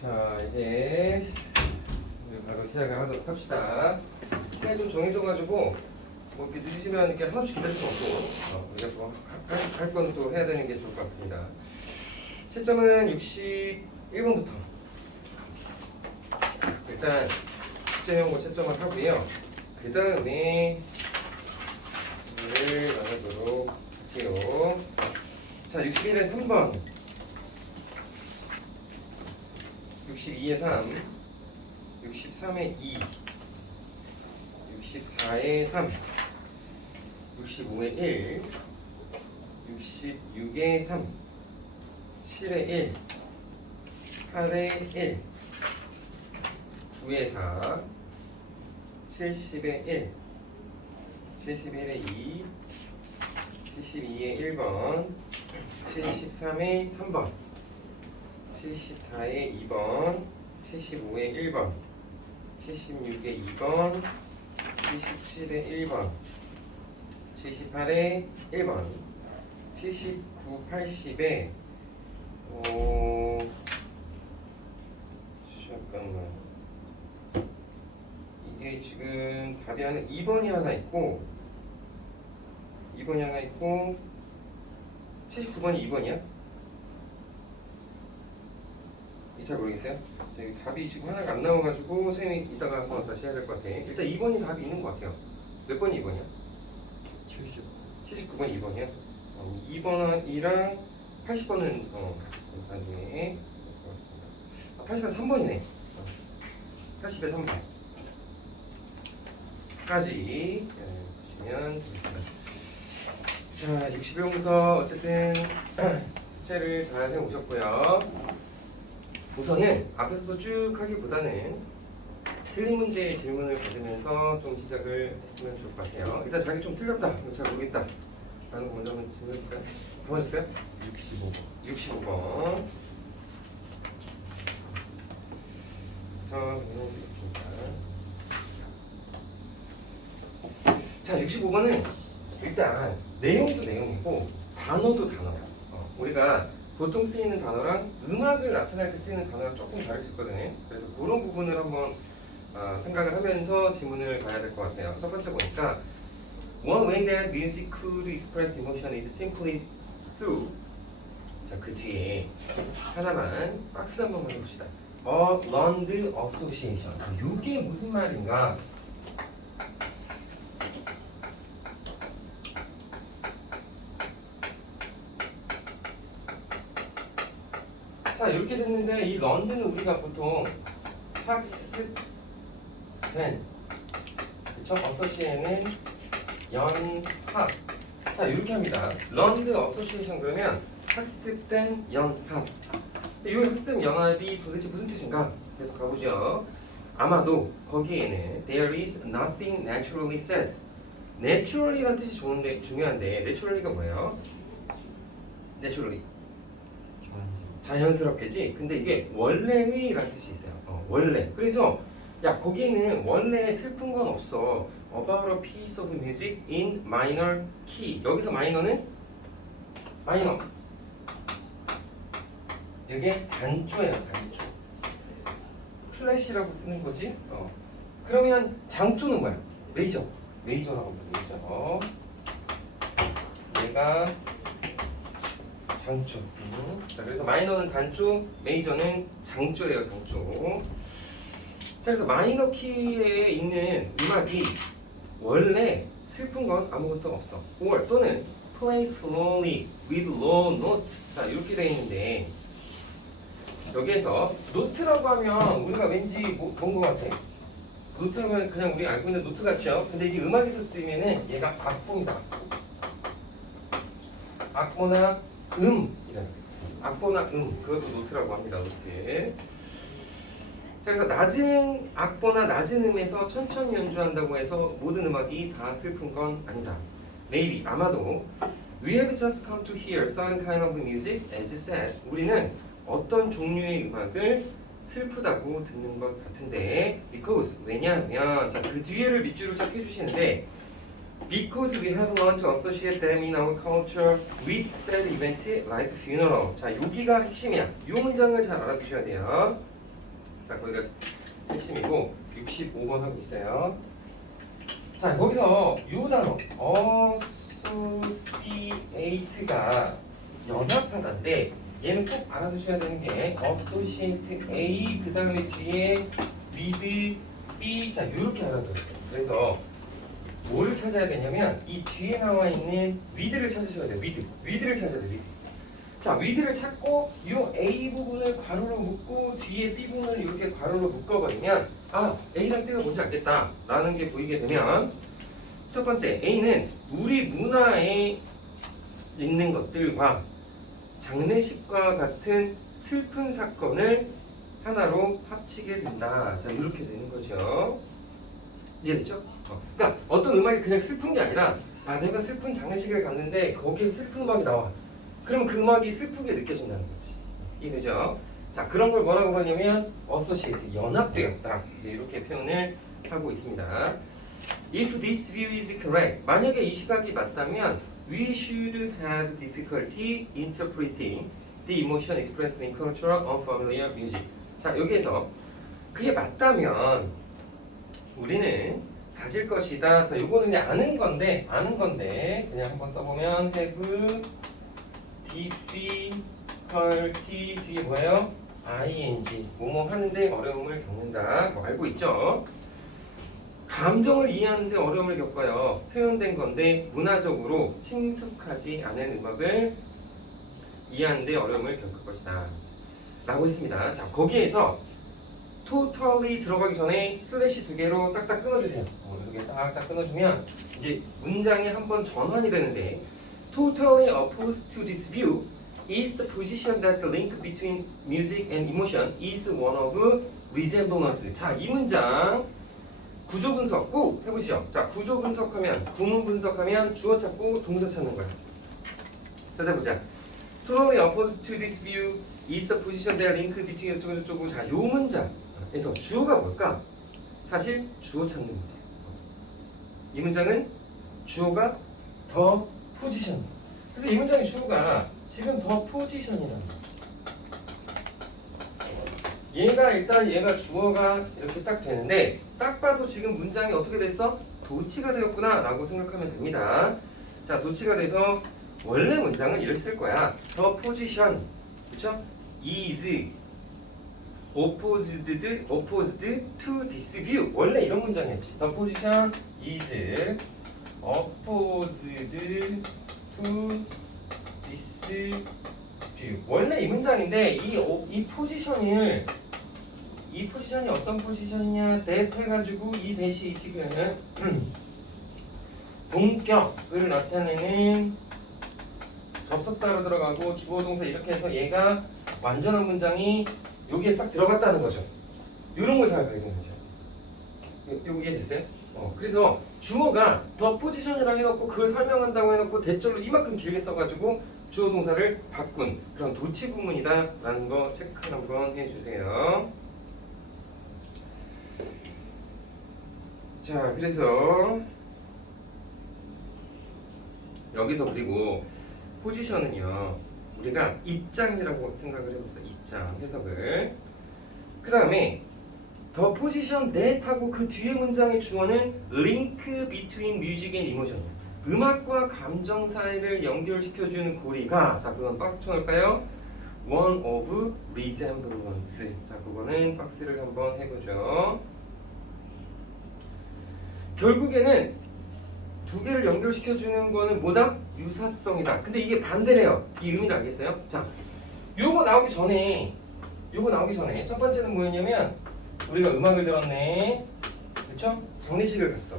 자 이제 바로 시작을 하도록 합시다. 시간이 좀 정해져가지고 뭐 이렇게 늦으시면 이렇게 하나씩 기다릴 수 없고 어, 우리가 또할건 또 해야 되는 게 좋을 것 같습니다. 채점은 61번부터 일단 숙제용고 채점을 하고요. 그 다음에 을 나누도록 할게요. 자 61에 3번 62에 3, 63에 2, 64에 3, 65에 1, 66에 3, 7에 1, 8에 1, 9에 4, 70에 1, 71에 2, 72에 1번, 73에 3번. 74에 2번, 75에 1번, 76에 2번, 77에 1번, 78에 1번, 79, 80에 어 잠깐만 이게 지금 답이 하나 2번이 하나 있고 2번이 하나 있고 79번이 2번이야? 잘 모르겠어요? 저기 답이 지금 하나가 안 나와가지고 선생님이 이따가 한번 다시 해야 될 것 같아. 일단 2번이 답이 있는 것 같아요. 몇 번이 2번이야? 70. 79번이 2번이야? 어, 2번이랑 80번은 어, 나중에 아, 80은 3번이네. 어, 80에 3번. 까지 예, 보시면. 자, 60회부터 어쨌든 숙제를 잘 해오셨고요. 우선은 앞에서도 쭉 하기보다는 틀린 문제의 질문을 받으면서 좀 시작을 했으면 좋을 것 같아요. 일단 자기 좀 틀렸다, 잘 모르겠다. 라는 거 먼저 한번 질문해볼까요? 가만있어요? 65번. 65번. 자, 넘어가겠습니다. 자, 65번은 일단 내용도 내용이고 단어도 단어야. 어, 우리가 보통 쓰이는 단어랑 음악을 나타낼 때 쓰이는 단어랑 조금 다를 수 있거든요. 그래서 그런 부분을 한번 아, 생각을 하면서 질문을 가야 될 것 같아요. 첫 번째 보니까 One way that music could express emotion is simply through 자, 그 뒤에 하나만 박스 한 번만 해봅시다. A learned association. 이게 무슨 말인가? 자, 이렇게 됐는데 이 런드는 우리가 보통 학습된 그쵸? 어서시에는 연합. 자 이렇게 합니다. 런드 어소시에이션 그러면 학습된 연합. 이 학습된 연합이 도대체 무슨 뜻인가? 계속 가보죠. 아마도 거기에는 there is nothing naturally said. naturally란 뜻이 좋은데 중요한데 naturally가 뭐예요? naturally 자연스럽게지. 근데 이게 원래의라는 뜻이 있어요. 어, 원래. 그래서 야 거기에는 원래 슬픈 건 없어. About a piece of music in minor key. 여기서 마이너는 마이너. 이게 단조예요, 단조. 플랫이라고 쓰는 거지. 어. 그러면 장조는 뭐야? 메이저. 메이저라고 합니다. 메이저. 얘가 음. 자, 그래서 마이너는 단조, 메이저는 장조예요, 장조. 자, 그래서 마이너 키에 있는 음악이 원래 슬픈 건 아무것도 없어. or 또는 play slowly with low notes. 자, 이렇게 돼 있는데 여기에서 노트라고 하면 우리가 왠지 뭐, 뭔것 같아? 노트하면 그냥 우리 알고 있는 노트 같죠? 근데 이게 음악에서 쓰이면은 얘가 악보이다. 악보나 음. 이런 악보나 음 그것도 노트라고 합니다 노트 자, 그래서 낮은 악보나 낮은 음에서 천천히 연주한다고 해서 모든 음악이 다 슬픈 건 아니다. Maybe 아마도. We have just come to hear certain kind of music as sad 우리는 어떤 종류의 음악을 슬프다고 듣는 것 같은데 because 왜냐하면 자 그 뒤에를 밑줄을 쫙 해주시는데 Because we have learned to associate them in our culture with sad event like funeral. 자, 여기가 핵심이야. 이 문장을 잘 알아두셔야 돼요. 자, 거기가 핵심이고 65번 하고 있어요. 자, 거기서 요 단어 associate가 연합하다인데 얘는 꼭 알아두셔야 되는 게 associate A 그 다음에 뒤에 with B 자 이렇게 알아둬요. 그래서 뭐를 찾아야 되냐면 이 뒤에 나와 있는 with를 찾으셔야 돼요. with with를 찾아야 돼요. with. 자 with를 찾고 이 A 부분을 괄호로 묶고 뒤에 B 부분을 이렇게 괄호로 묶어버리면 아 A랑 B가 뭔지 알겠다 라는 게 보이게 되면 첫 번째 A는 우리 문화에 있는 것들과 장례식과 같은 슬픈 사건을 하나로 합치게 된다. 자 이렇게 되는 거죠. 이해됐죠? 어. 그러니까 어떤 음악이 그냥 슬픈 게 아니라 아 내가 슬픈 장례식을 갔는데 거기에 슬픈 음악이 나와. 그러면 그 음악이 슬프게 느껴진다는 거지. 이해되죠? 자 그런 걸 뭐라고 하냐면 associate 연합되었다. 네, 이렇게 표현을 하고 있습니다. If this view is correct, 만약에 이 시각이 맞다면 we should have difficulty interpreting the emotion expressed in cultural unfamiliar music. 자 여기에서 그게 맞다면 우리는 가질 것이다. 자 요거는 그냥 아는 건데 아는 건데 그냥 한번 써보면 have difficulty 뒤에 뭐예요? ing 뭐뭐 하는데 어려움을 겪는다. 뭐 알고 있죠? 감정을 이해하는데 어려움을 겪어요. 표현된 건데 문화적으로 친숙하지 않은 음악을 이해하는데 어려움을 겪을 것이다. 라고 했습니다. 자, 거기에서 totally 들어가기 전에 슬래시 두 개로 딱딱 끊어주세요. 어, 이렇게 딱딱 끊어주면 이제 문장이 한번 전환이 되는데 totally opposed to this view is the position that the link between music and emotion is one of resemblance. 자, 이 문장 구조 분석 꼭 해보시죠. 자, 구조 분석하면 구문 분석하면 주어 찾고 동사 찾는 거야. 찾아보자. Totally opposed to this view is the position that link between 어쩌고 저쩌고. 자, 요 문장 에서 주어가 뭘까? 사실 주어 찾는 문제. 이 문장은 주어가 더 포지션. 그래서 이 문장의 주어가 지금 더 포지션이라는 거야. 얘가 일단 얘가 주어가 이렇게 딱 되는데 딱 봐도 지금 문장이 어떻게 됐어? 도치가 되었구나 라고 생각하면 됩니다 자 도치가 돼서 원래 문장은 쓸 거야 The position 그쵸? is opposed, opposed to this view. 원래 이런 문장이었지. The position is opposed to this view. 원래 이 문장인데 이, 오- 이 포지션을 이 포지션이 어떤 포지션이냐 that 해가지고 이 대시 지금 동격을 나타내는 접속사로 들어가고 주어 동사 이렇게 해서 얘가 완전한 문장이 여기에 싹 들어갔다는 거죠. 이런 걸 생각해야 되는 거죠. 요- 이게 됐어요? 어, 그래서 주어가 더 포지션이라고 해놓고 그걸 설명한다고 해놓고 대절로 이만큼 길게 써가지고 주어 동사를 바꾼 그런 도치 구문이다라는 거 체크 한번 해주세요. 자, 그래서 여기서 그리고 포지션은요 우리가 입장이라고 생각을 해봅시다. 입장 해석을. 그 다음에 더 포지션 that하고 그 뒤에 문장의 주어는 link between music and emotion. 음악과 감정 사이를 연결시켜주는 고리가 자 그건 박스 쳐놓을까요? One of resemblance. 자 그거는 박스를 한번 해보죠. 결국에는 두 개를 연결시켜주는 거는 뭐다? 유사성이다. 근데 이게 반대래요. 이 의미를 알겠어요? 자, 요거 나오기 전에, 요거 나오기 전에 첫 번째는 뭐였냐면 우리가 음악을 들었네, 그렇죠? 장례식을 갔어.